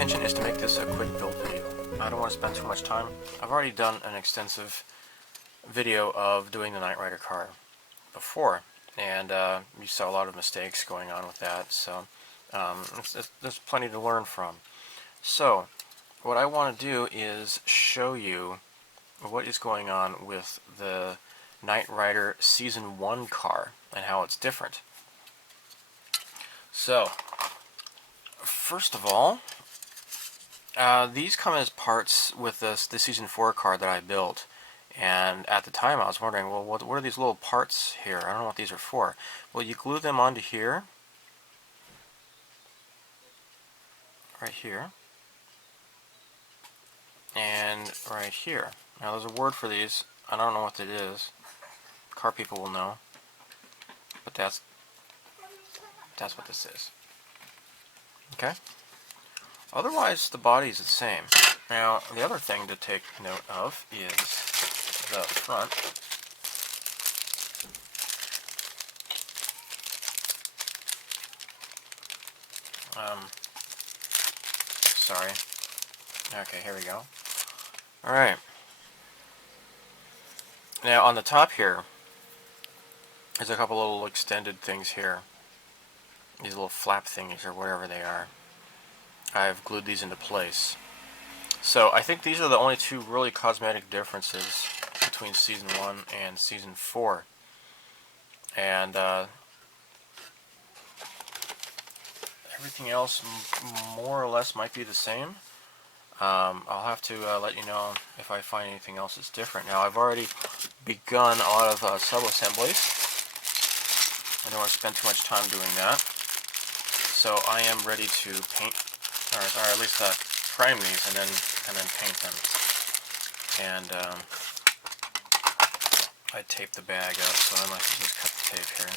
intention is to make this a quick build video. I don't want to spend too much time. I've already done an extensive video of doing the Knight Rider car before, and you saw a lot of mistakes going on with that, so there's plenty to learn from. So what I want to do is show you what is going on with the Knight Rider Season 1 car and how it's different. So first of all, these come as parts with the Season 4 car that I built, and at the time I was wondering, well, what are these little parts here? I don't know what these are for. Well, you glue them onto here, right here, and right here. Now there's a word for these. I don't know what it is. Car people will know, but that's what this is. Okay? Otherwise, the body is the same. Now, the other thing to take note of is the front. Sorry. Okay, here we go. Alright. Now, on the top here, there's a couple little extended things here. These little flap thingies, or whatever they are. I've glued these into place. So I think these are the only two really cosmetic differences between Season 1 and Season 4. And everything else more or less might be the same. I'll have to let you know if I find anything else that's different. Now, I've already begun a lot of sub-assemblies. I don't want to spend too much time doing that. So I am ready to paint, or at least prime these and then paint them. And I taped the bag up, so I might just cut the tape here.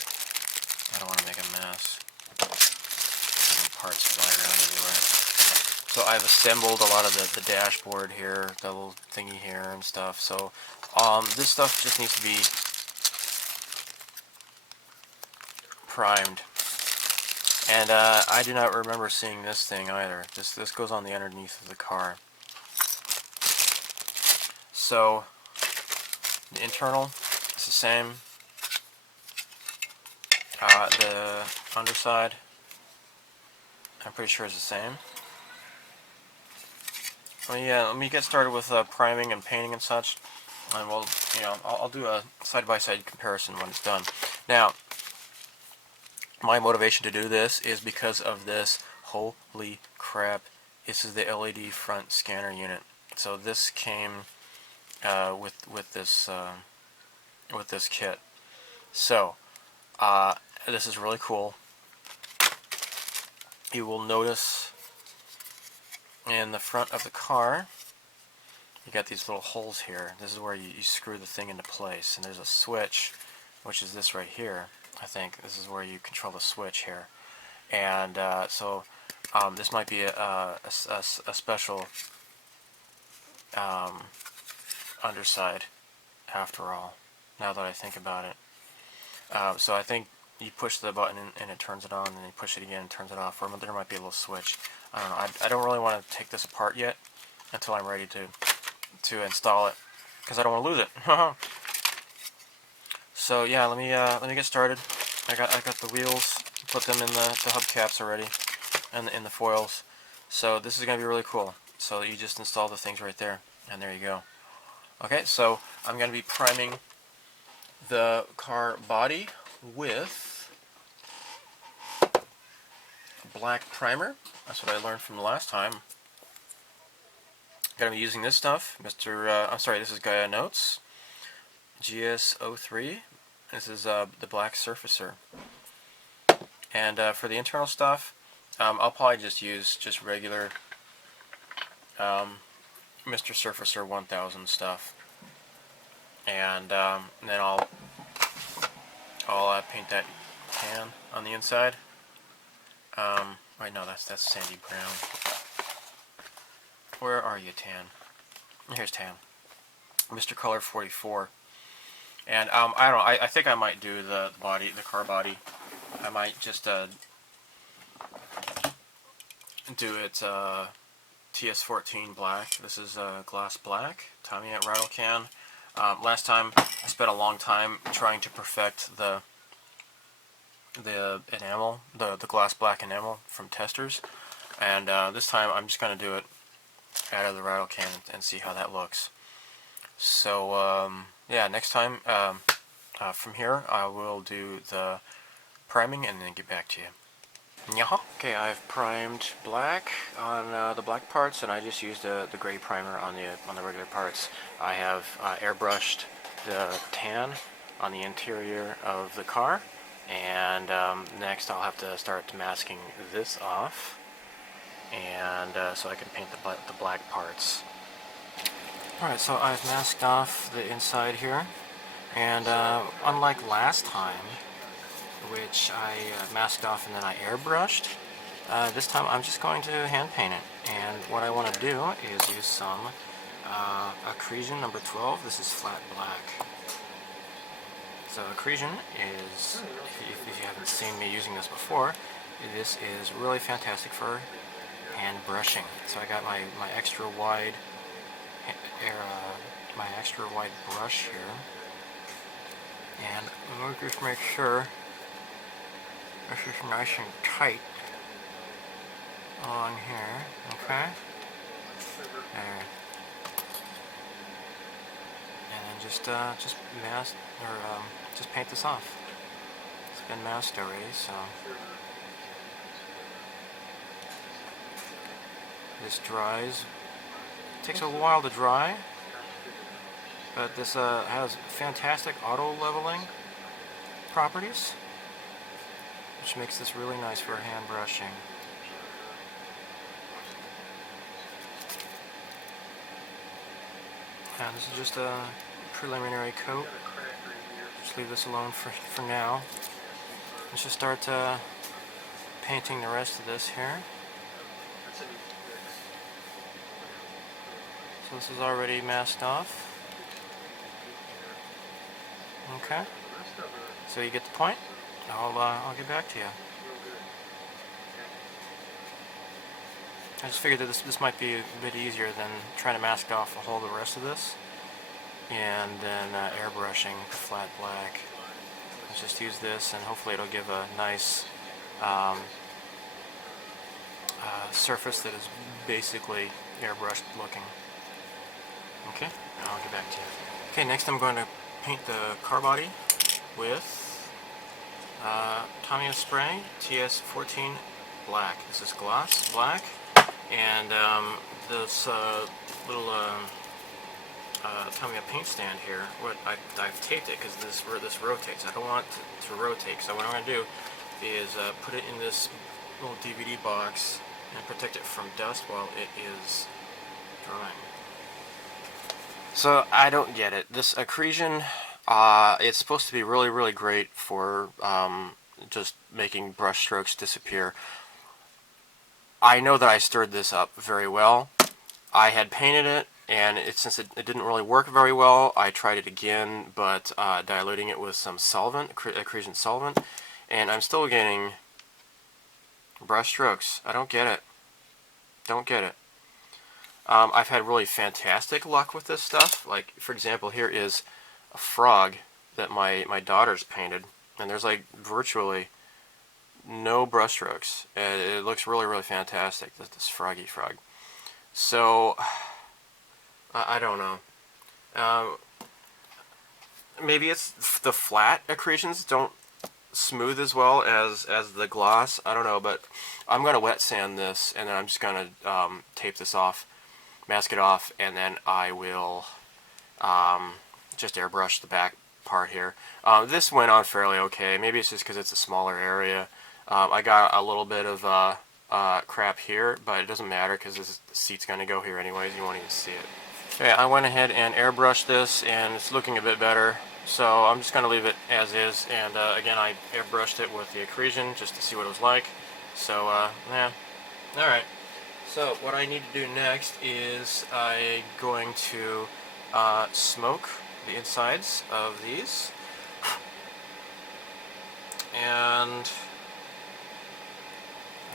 I don't want to make a mess. And parts fly around everywhere. So I've assembled a lot of the dashboard here, the little thingy here and stuff. So this stuff just needs to be primed. And I do not remember seeing this thing either. This goes on the underneath of the car. So the internal is the same. The underside, I'm pretty sure is the same. Well, yeah, let me get started with priming and painting and such, and we'll, I'll do a side-by-side comparison when it's done. Now, my motivation to do this is because of this. Holy crap! This is the LED front scanner unit. So this came with this kit. So this is really cool. You will notice in the front of the car, you got these little holes here. This is where you screw the thing into place, and there's a switch, which is this right here. I think this is where you control the switch here, and so this might be a special underside after all, now that I think about it. So I think you push the button and it turns it on, and then you push it again and it turns it off, or there might be a little switch. I don't know. I don't really want to take this apart yet until I'm ready to install it, because I don't want to lose it. So yeah, let me get started. I got the wheels, put them in the hubcaps already, and in the foils. So this is gonna be really cool. So you just install the things right there, and there you go. Okay, so I'm gonna be priming the car body with black primer. That's what I learned from the last time. Gonna be using this stuff, I'm sorry, this is Gaia Notes GS03. This is the black surfacer. And for the internal stuff, I'll probably just use regular Mr. Surfacer 1000 stuff. And then I'll paint that tan on the inside. Right, no, that's sandy brown. Where are you, tan? Here's tan. Mr. Color 44. And I don't know. I think I might do the car body. I might just do it TS14 black. This is gloss black, Tamiya rattle can. Last time I spent a long time trying to perfect the enamel, the gloss black enamel from testers, and this time I'm just going to do it out of the rattle can and see how that looks. So yeah, next time from here I will do the priming and then get back to you. Okay, I've primed black on the black parts, and I just used the gray primer on the regular parts. I have airbrushed the tan on the interior of the car, and next I'll have to start masking this off, and so I can paint the black parts. Alright, so I've masked off the inside here, and unlike last time, which I masked off and then I airbrushed, this time I'm just going to hand paint it. And what I want to do is use some Accretion number 12. This is flat black. So Accretion is, if you haven't seen me using this before, this is really fantastic for hand brushing. So I got my extra wide brush here, and I'm going to just make sure this is nice and tight along here. Okay, there, and then just mask or just paint this off. It's been masked already, so this dries. It takes a while to dry, but this has fantastic auto leveling properties, which makes this really nice for hand brushing. And this is just a preliminary coat. Just leave this alone for now. Let's just start painting the rest of this here. So this is already masked off. Okay. So you get the point? I'll get back to you. I just figured that this might be a bit easier than trying to mask off a whole the rest of this and then airbrushing the flat black. Let's just use this, and hopefully it'll give a nice surface that is basically airbrushed looking. Okay, I'll get back to you. Okay, next I'm going to paint the car body with Tamiya spray TS14 black. This is gloss black, and this little Tamiya paint stand here. I've taped it because this rotates. I don't want it to rotate, so what I'm going to do is put it in this little DVD box and protect it from dust while it is drying. So I don't get it. This Accretion, it's supposed to be really, really great for just making brush strokes disappear. I know that I stirred this up very well. I had painted it, and since it didn't really work very well, I tried it again, but diluting it with some solvent, Accretion solvent, and I'm still getting brush strokes. I don't get it. Don't get it. I've had really fantastic luck with this stuff. Like, for example, here is a frog that my daughter's painted, and there's like virtually no brush strokes. It looks really, really fantastic, this froggy frog. So I don't know. Maybe it's the flat accretions don't smooth as well as the gloss. I don't know, but I'm gonna wet sand this, and then I'm just gonna tape this off, mask it off, and then I will just airbrush the back part here. This went on fairly okay. Maybe it's just because it's a smaller area. I got a little bit of crap here, but it doesn't matter because the seat's going to go here anyways. You won't even see it. Okay, I went ahead and airbrushed this, and it's looking a bit better. So I'm just going to leave it as is, and again, I airbrushed it with the Accretion just to see what it was like. So, yeah. Alright. So, what I need to do next is I'm going to smoke the insides of these. And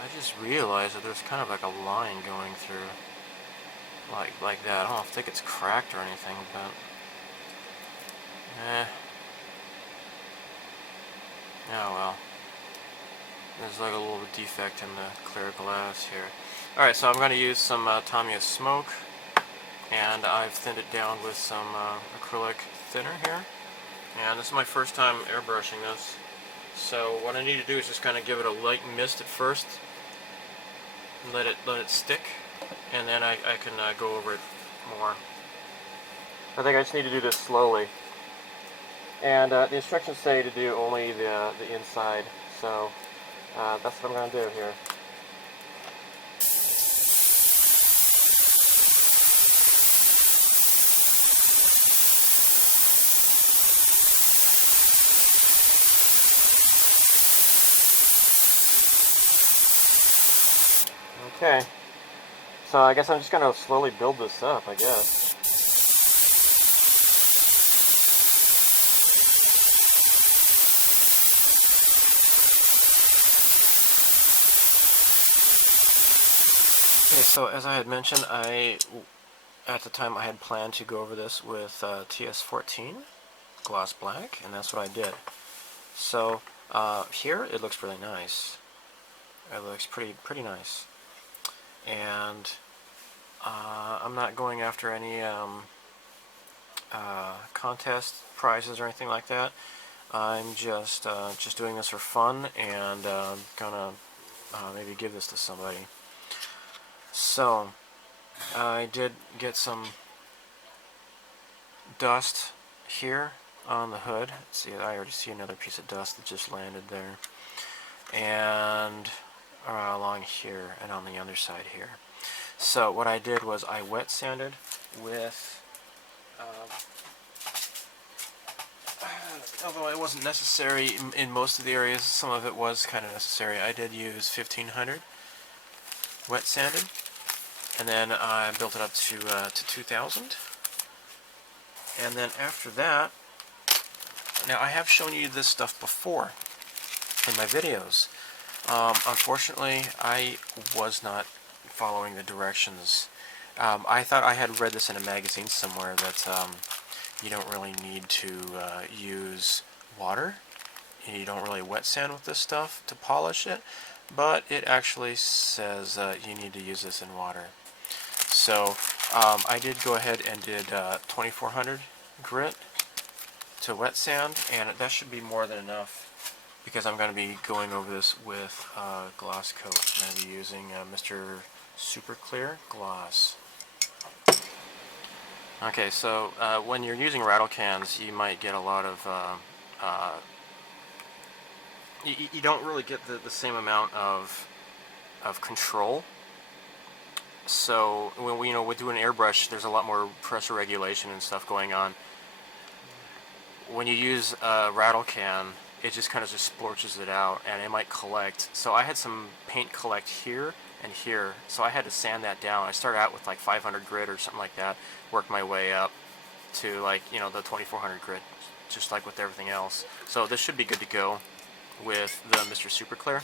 I just realized that there's kind of like a line going through. like that. I don't think it's cracked or anything, but oh well. There's like a little defect in the clear glass here. Alright, so I'm going to use some Tamiya smoke, and I've thinned it down with some acrylic thinner here. And this is my first time airbrushing this. So what I need to do is just kind of give it a light mist at first, let it stick, and then I can go over it more. I think I just need to do this slowly. And the instructions say to do only the inside, so that's what I'm going to do here. Okay, so I guess I'm just going to slowly build this up, I guess. Okay, so as I had mentioned, at the time I had planned to go over this with TS14 gloss black, and that's what I did. So here it looks really nice. It looks pretty nice, and I'm not going after any contest prizes or anything like that. I'm just doing this for fun, and gonna maybe give this to somebody. So I did get some dust here on the hood. See, I already see another piece of dust that just landed there, and along here and on the underside here. So what I did was I wet sanded with although it wasn't necessary in most of the areas, some of it was kind of necessary. I did use 1500 wet sanded, and then I built it up to 2000. And then after that, now I have shown you this stuff before in my videos. Unfortunately, I was not following the directions. I thought I had read this in a magazine somewhere that you don't really need to use water. You don't really wet sand with this stuff to polish it, but it actually says you need to use this in water. So I did go ahead and did 2400 grit to wet sand, and that should be more than enough, because I'm going to be going over this with gloss coat. I'm going to be using Mr. Super Clear Gloss. Okay, so when you're using rattle cans, you might get a lot of you don't really get the same amount of control. So when we with doing airbrush, there's a lot more pressure regulation and stuff going on. When you use a rattle can, it just kind of just splorches it out, and it might collect. So I had some paint collect here and here, so I had to sand that down. I started out with like 500 grit or something like that, worked my way up to like the 2400 grit, just like with everything else. So this should be good to go with the Mr. Super Clear.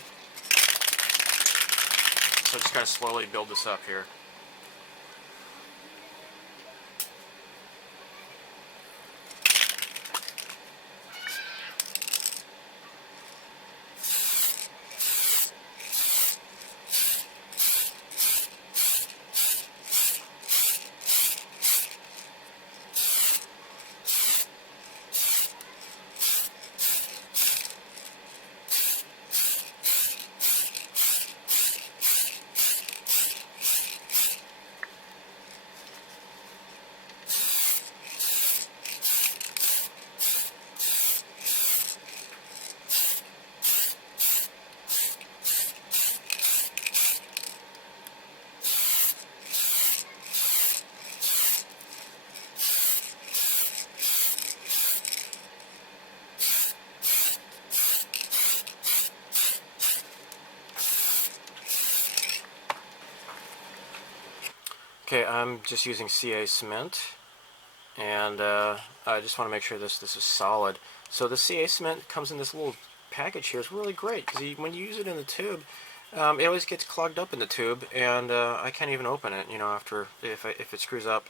So just kind of slowly build this up here. Okay, I'm just using CA cement, and I just want to make sure this is solid. So the CA cement comes in this little package here. It's really great, because when you use it in the tube, it always gets clogged up in the tube, and I can't even open it, you know, after if it screws up.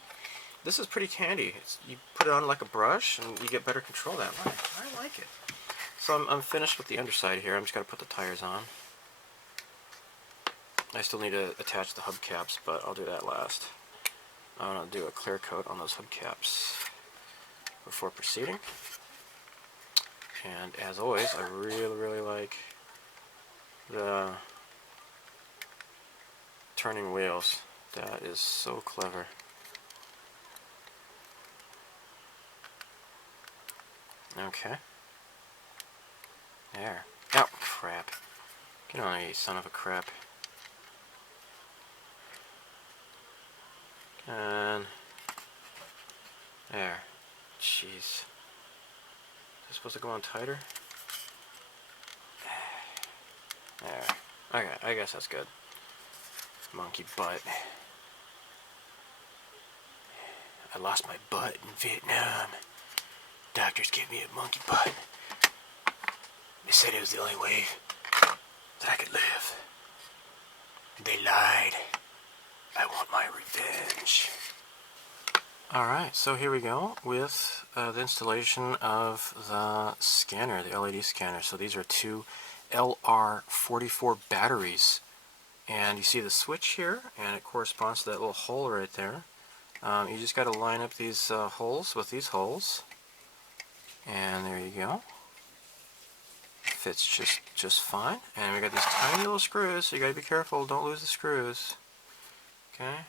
This is pretty handy. You put it on like a brush, and you get better control that way. I like it. So I'm finished with the underside here. I'm just going to put the tires on. I still need to attach the hubcaps, but I'll do that last. I'm going to do a clear coat on those hubcaps before proceeding. And as always, I really like the turning wheels. That is so clever. Okay. There. Oh, crap. Get on, you son of a crap. And there. Jeez. Is this supposed to go on tighter? There. Okay, I guess that's good. Monkey butt. I lost my butt in Vietnam. Doctors gave me a monkey butt. They said it was the only way that I could live. They lied. I want my revenge. Alright, so here we go with the installation of the scanner, the LED scanner. So these are two LR44 batteries. And you see the switch here, and it corresponds to that little hole right there. You just got to line up these holes with these holes. And there you go. Fits just fine. And we got these tiny little screws, so you got to be careful, don't lose the screws. Okay.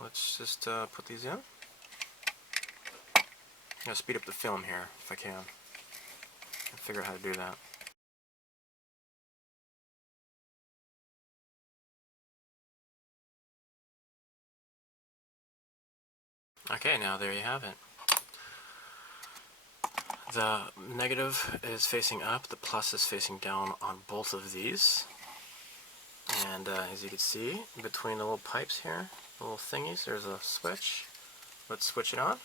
Let's just put these in. I'm going to speed up the film here if I can. I'll figure out how to do that. Okay, now there you have it. The negative is facing up, the plus is facing down on both of these. And as you can see, between the little pipes here, the little thingies, there's a switch. Let's switch it on.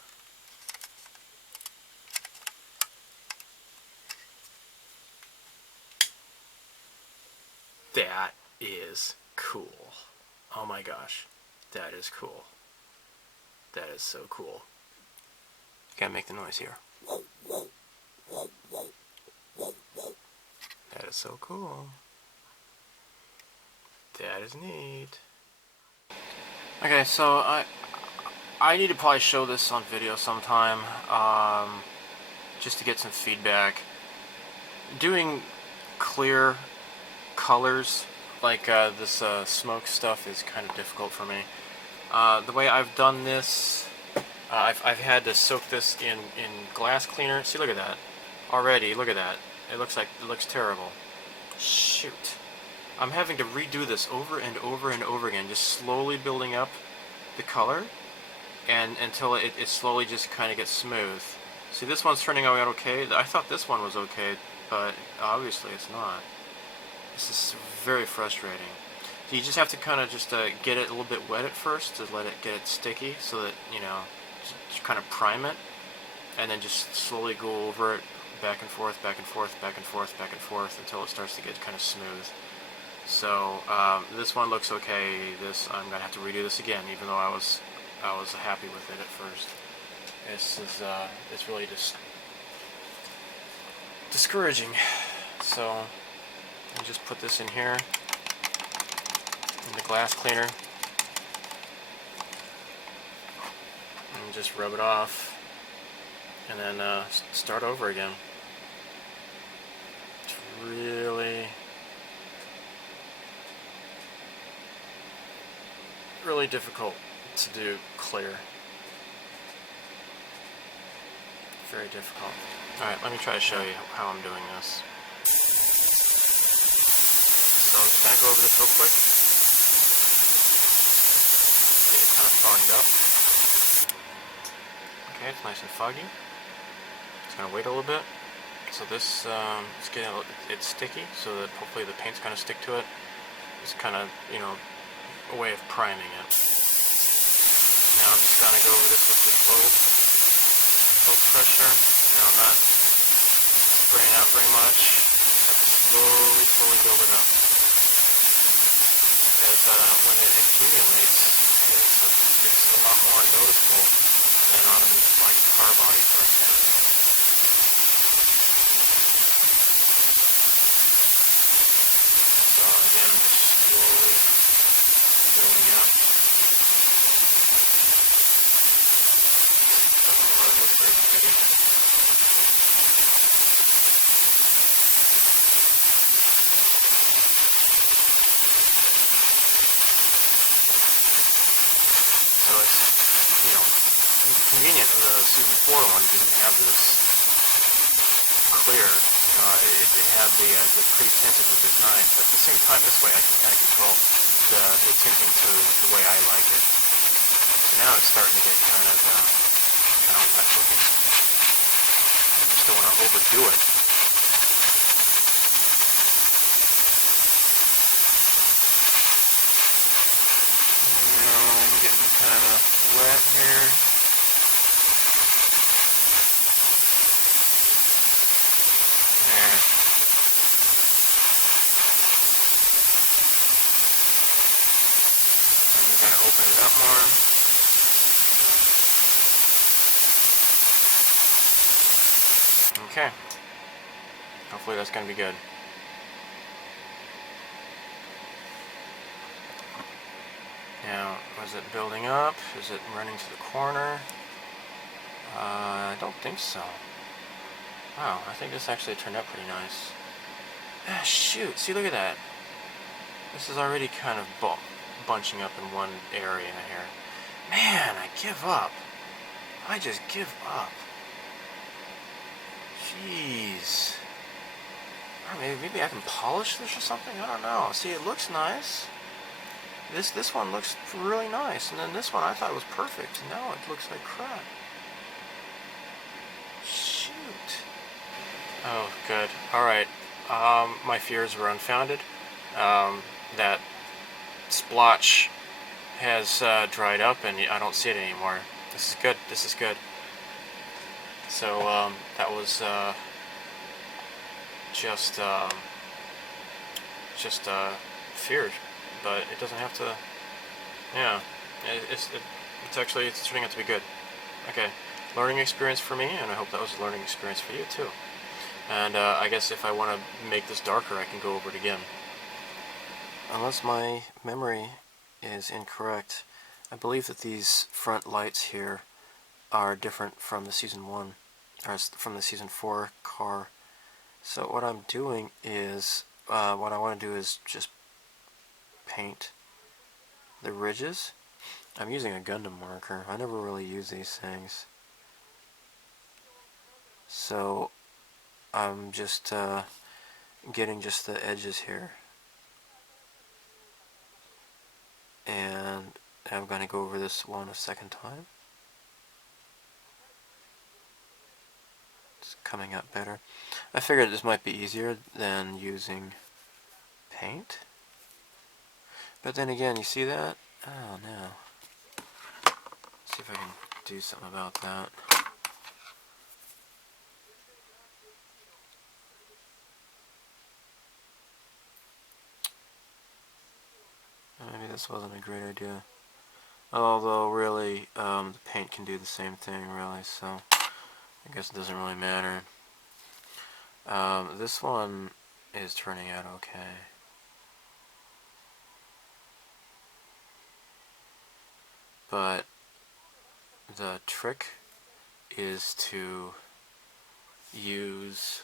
That is cool. Oh my gosh, that is cool. That is so cool. Gotta make the noise here. That is so cool. That is neat. Okay, so I need to probably show this on video sometime, just to get some feedback. Doing clear colors like this smoke stuff is kind of difficult for me. The way I've done this, I've had to soak this in glass cleaner. See, look at that. Already, look at that. It looks terrible. Shoot. I'm having to redo this over and over and over again, just slowly building up the color, and until it slowly just kind of gets smooth. See, this one's turning out okay. I thought this one was okay, but obviously it's not. This is very frustrating. So you just have to kind of just get it a little bit wet at first to let it get sticky, so that, you know, just kind of prime it, and then just slowly go over it back and forth, back and forth, back and forth, back and forth until it starts to get kind of smooth. So this one looks okay. This, I'm gonna have to redo this again, even though I was happy with it at first. This is it's really just discouraging. So I just put this in here in the glass cleaner and just rub it off, and then start over again. It's really difficult to do clear. Very difficult. Alright, let me try to show you how I'm doing this. So I'm just going to go over this real quick. Get it kind of fogged up. Okay, it's nice and foggy. Just going to wait a little bit. So this, it's sticky, so that hopefully the paint's going to stick to it. It's kind of, you know, a way of priming it. Now I'm just going to go over this with just low pressure. Now I'm not spraying out very much. I just have to slowly build it up. Because when it accumulates, it's a lot more noticeable than on like the car body, for example. So again, slowly building up. Doesn't really look very pretty. So it's, you know, convenient. The Season 4 one didn't have this clear. You know, it had the pre-tinted, which is nice. But at the same time, this way I can kind of control the tinting to the way I like it. So now it's starting to get kind of wet looking. I just don't want to overdo it. I'm getting kind of wet here. There. I'm going to open it up more. Okay. Hopefully that's going to be good. Now, was it building up? Is it running to the corner? I don't think so. Wow, I think this actually turned out pretty nice. Ah, shoot, see, look at that. This is already kind of bunching up in one area here. Man, I give up. I just give up. Jeez. Or maybe I can polish this or something? I don't know. See, it looks nice. This one looks really nice, and then this one I thought was perfect. Now it looks like crap. Shoot. Oh, good. Alright. My fears were unfounded. That splotch has dried up, and I don't see it anymore. This is good. This is good. So, that was just feared. But it doesn't have to. Yeah, it's turning out to be good. Okay, learning experience for me, and I hope that was a learning experience for you too. And I guess if I want to make this darker, I can go over it again. Unless my memory is incorrect, I believe that these front lights here are different from the Season 1, or from the Season 4 car. So what I'm doing is, what I want to do is just paint the ridges. I'm using a Gundam marker. I never really use these things. So I'm just getting just the edges here. And I'm going to go over this one a second time. It's coming up better. I figured this might be easier than using paint. But then again, you see that? Oh no. Let's see if I can do something about that. Maybe this wasn't a great idea. Although, really, the paint can do the same thing, really, so I guess it doesn't really matter. This one is turning out okay. But the trick is to use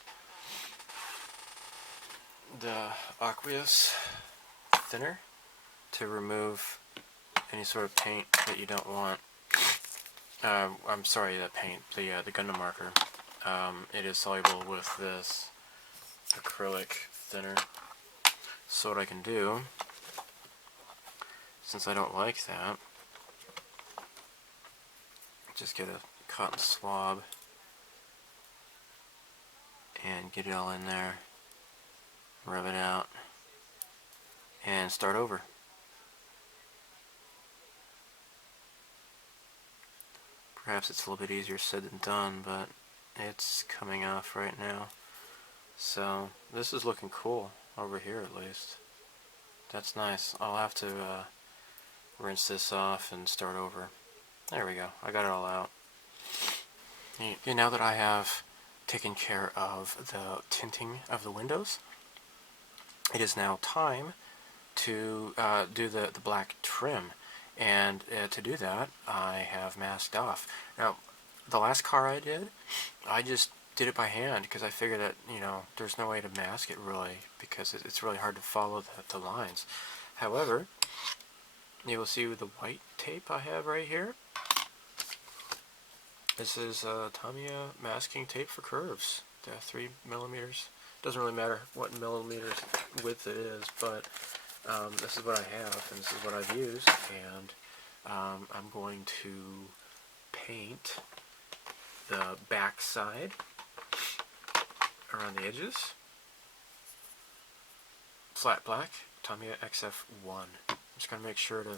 the aqueous thinner to remove any sort of paint that you don't want. I'm sorry, the paint, the Gundam marker. It is soluble with this acrylic thinner. So what I can do, since I don't like that, just get a cotton swab and get it all in there, rub it out, and start over. Perhaps it's a little bit easier said than done, but it's coming off right now. So this is looking cool over here at least. That's nice. I'll have to rinse this off and start over. There we go. I got it all out. Okay, now that I have taken care of the tinting of the windows, it is now time to do the black trim. And to do that, I have masked off. Now, the last car I did, I just did it by hand because I figured that, you know, there's no way to mask it really because it's really hard to follow the lines. However, you will see with the white tape I have right here, this is Tamiya masking tape for curves. 3mm. Doesn't really matter what millimeters width it is, but this is what I have, and this is what I've used, and I'm going to paint the back side around the edges flat black, Tamiya XF1. I'm just going to make sure to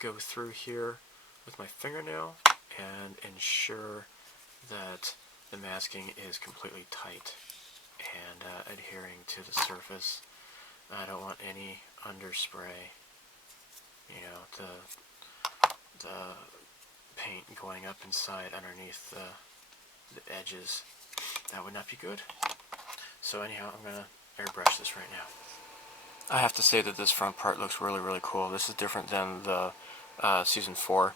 go through here with my fingernail and ensure that the masking is completely tight and adhering to the surface. I don't want any underspray, you know, the paint going up inside underneath the edges. That would not be good. So anyhow, I'm going to airbrush this right now. I have to say that this front part looks really, really cool. This is different than the Season 4,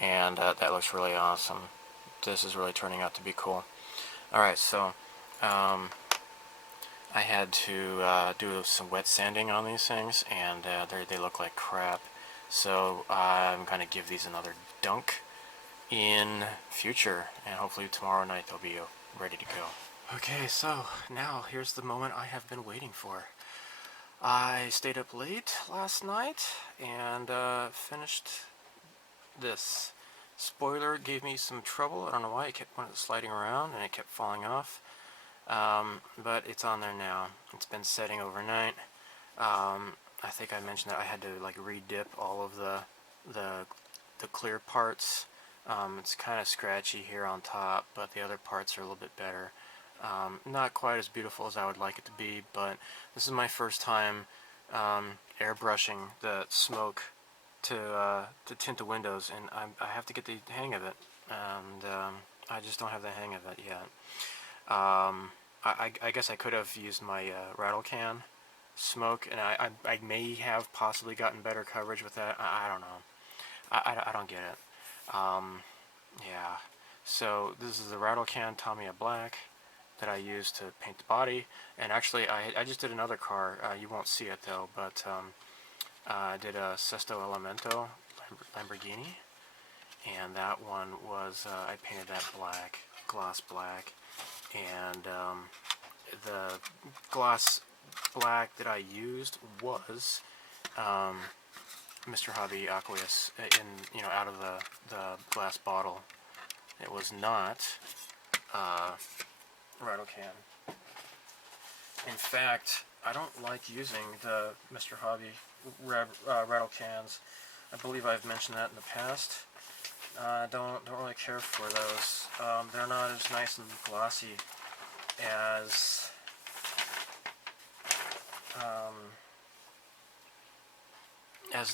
and that looks really awesome. This is really turning out to be cool. Alright, so I had to do some wet sanding on these things, and they look like crap. So I'm going to give these another dunk in future, and hopefully tomorrow night they'll be ready to go. Okay, so now here's the moment I have been waiting for. I stayed up late last night and finished this. Spoiler gave me some trouble. I don't know why. It kept sliding around and it kept falling off. But it's on there now. It's been setting overnight. I think I mentioned that I had to like re-dip all of the clear parts. It's kind of scratchy here on top, but the other parts are a little bit better. Not quite as beautiful as I would like it to be, but this is my first time airbrushing the smoke to tint the windows, and I have to get the hang of it, and I just don't have the hang of it yet. I guess I could have used my rattle can smoke, and I may have possibly gotten better coverage with that. I don't know. I don't get it. Yeah. So this is the rattle can Tamiya black that I used to paint the body, and actually I just did another car. You won't see it though, but I did a Sesto Elemento Lamborghini, and that one was I painted that black, gloss black, and the gloss black that I used was Mr. Hobby Aqueous out of the glass bottle. It was not rattle can. In fact, I don't like using the Mr. Hobby rattle cans. I believe I've mentioned that in the past. Don't really care for those. They're not as nice and glossy as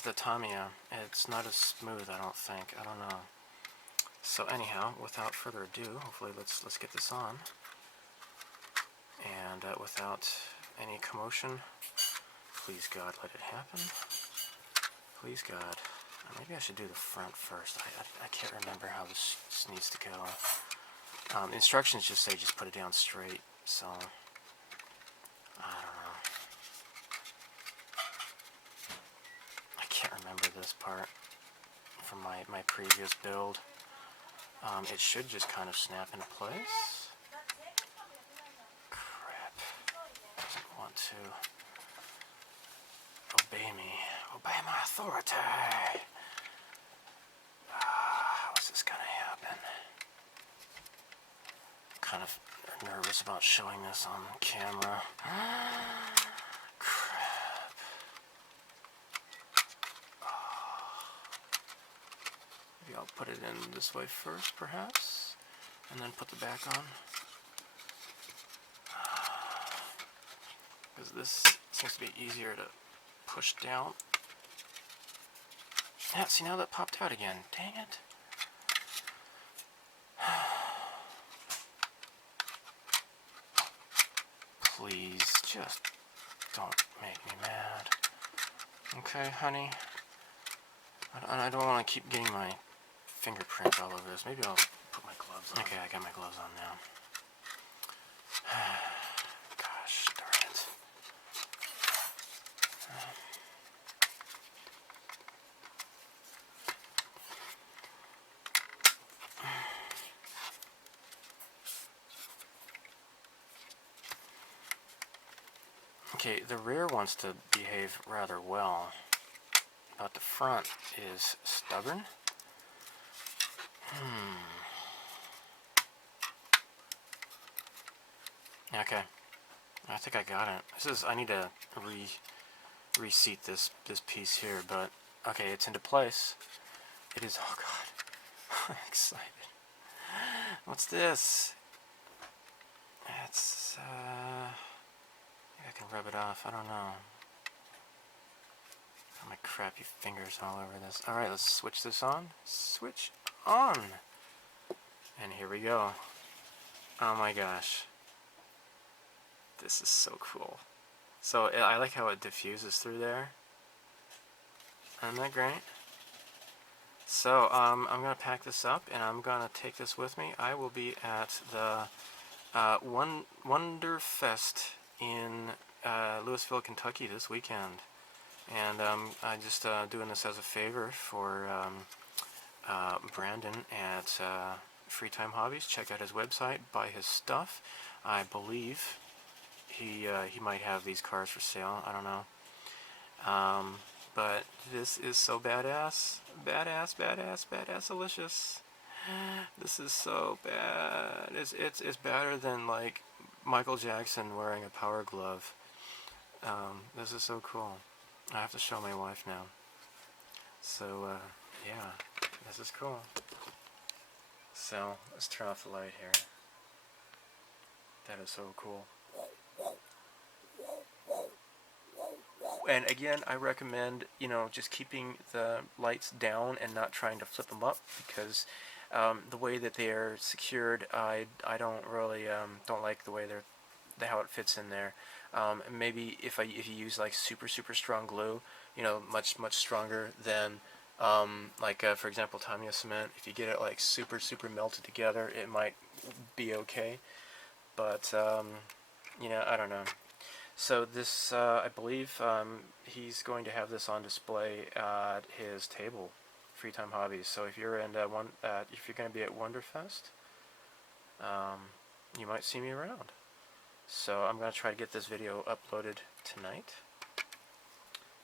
the Tamiya. It's not as smooth, I don't think. I don't know. So anyhow, without further ado, hopefully let's get this on. And without any commotion, please God, let it happen. Please God. Maybe I should do the front first. I can't remember how this needs to go. The instructions just say just put it down straight, so I don't know. I can't remember this part from my previous build. It should just kind of snap into place. Crap. Doesn't want to obey me. Obey my authority. How's this gonna happen? I'm kind of nervous about showing this on camera. Crap. Maybe I'll put it in this way first, perhaps, and then put the back on. because this seems to be easier to push down. Yeah, see, now that popped out again. Dang it. Please, just don't make me mad. Okay, honey. I don't want to keep getting my fingerprint all over this. Maybe I'll put my gloves on. Okay, I got my gloves on now. Gosh darn it. Okay, the rear wants to behave rather well, but the front is stubborn. Okay, I think I got it. I need to reseat this piece here, but okay, it's into place. It is. Oh God, I'm excited. What's this? It's maybe I can rub it off. I don't know. Got my crappy fingers all over this. All right, let's switch this on. Switch on. And here we go. Oh my gosh. This is so cool. So I like how it diffuses through there. Isn't that great? So I'm going to pack this up and I'm going to take this with me. I will be at the Wonderfest in Louisville, Kentucky this weekend. And I'm just doing this as a favor for Brandon at Free Time Hobbies. Check out his website, buy his stuff. I believe he might have these cars for sale. I don't know. But this is so badass. Badass, badass, badass-alicious. This is so bad. It's better than like Michael Jackson wearing a power glove. This is so cool. I have to show my wife now. So yeah, this is cool. So let's turn off the light here. That is so cool. And again, I recommend, you know, just keeping the lights down and not trying to flip them up, because the way that they are secured, I don't really don't like the way how it fits in there. Maybe if you use like super strong glue, you know, much stronger than for example Tamiya cement. If you get it like super melted together, it might be okay. But you know, I don't know. So this, I believe, he's going to have this on display at his table, Free Time Hobbies. So if you're in if you're going to be at Wonderfest, you might see me around. So I'm going to try to get this video uploaded tonight,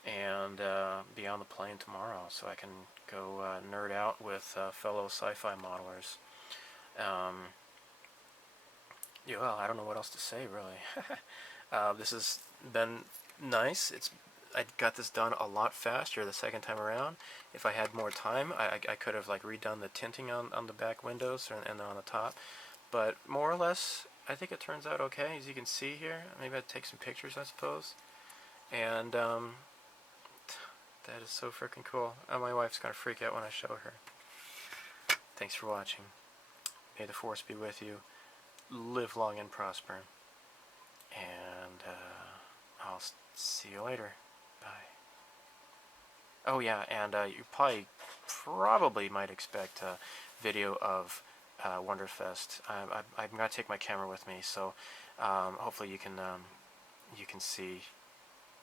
and be on the plane tomorrow, so I can go nerd out with fellow sci-fi modelers. Yeah, well, I don't know what else to say, really. This has been nice. I got this done a lot faster the second time around. If I had more time, I could have like redone the tinting on the back windows and on the top. But more or less, I think it turns out okay, as you can see here. Maybe I'd take some pictures, I suppose. And that is so freaking cool. My wife's gonna freak out when I show her. Thanks for watching. May the force be with you. Live long and prosper. And I'll see you later. Bye. Oh yeah, and you probably might expect a video of Wonderfest. I'm gonna take my camera with me, so hopefully you can see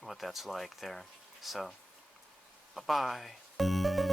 what that's like there. So, bye bye.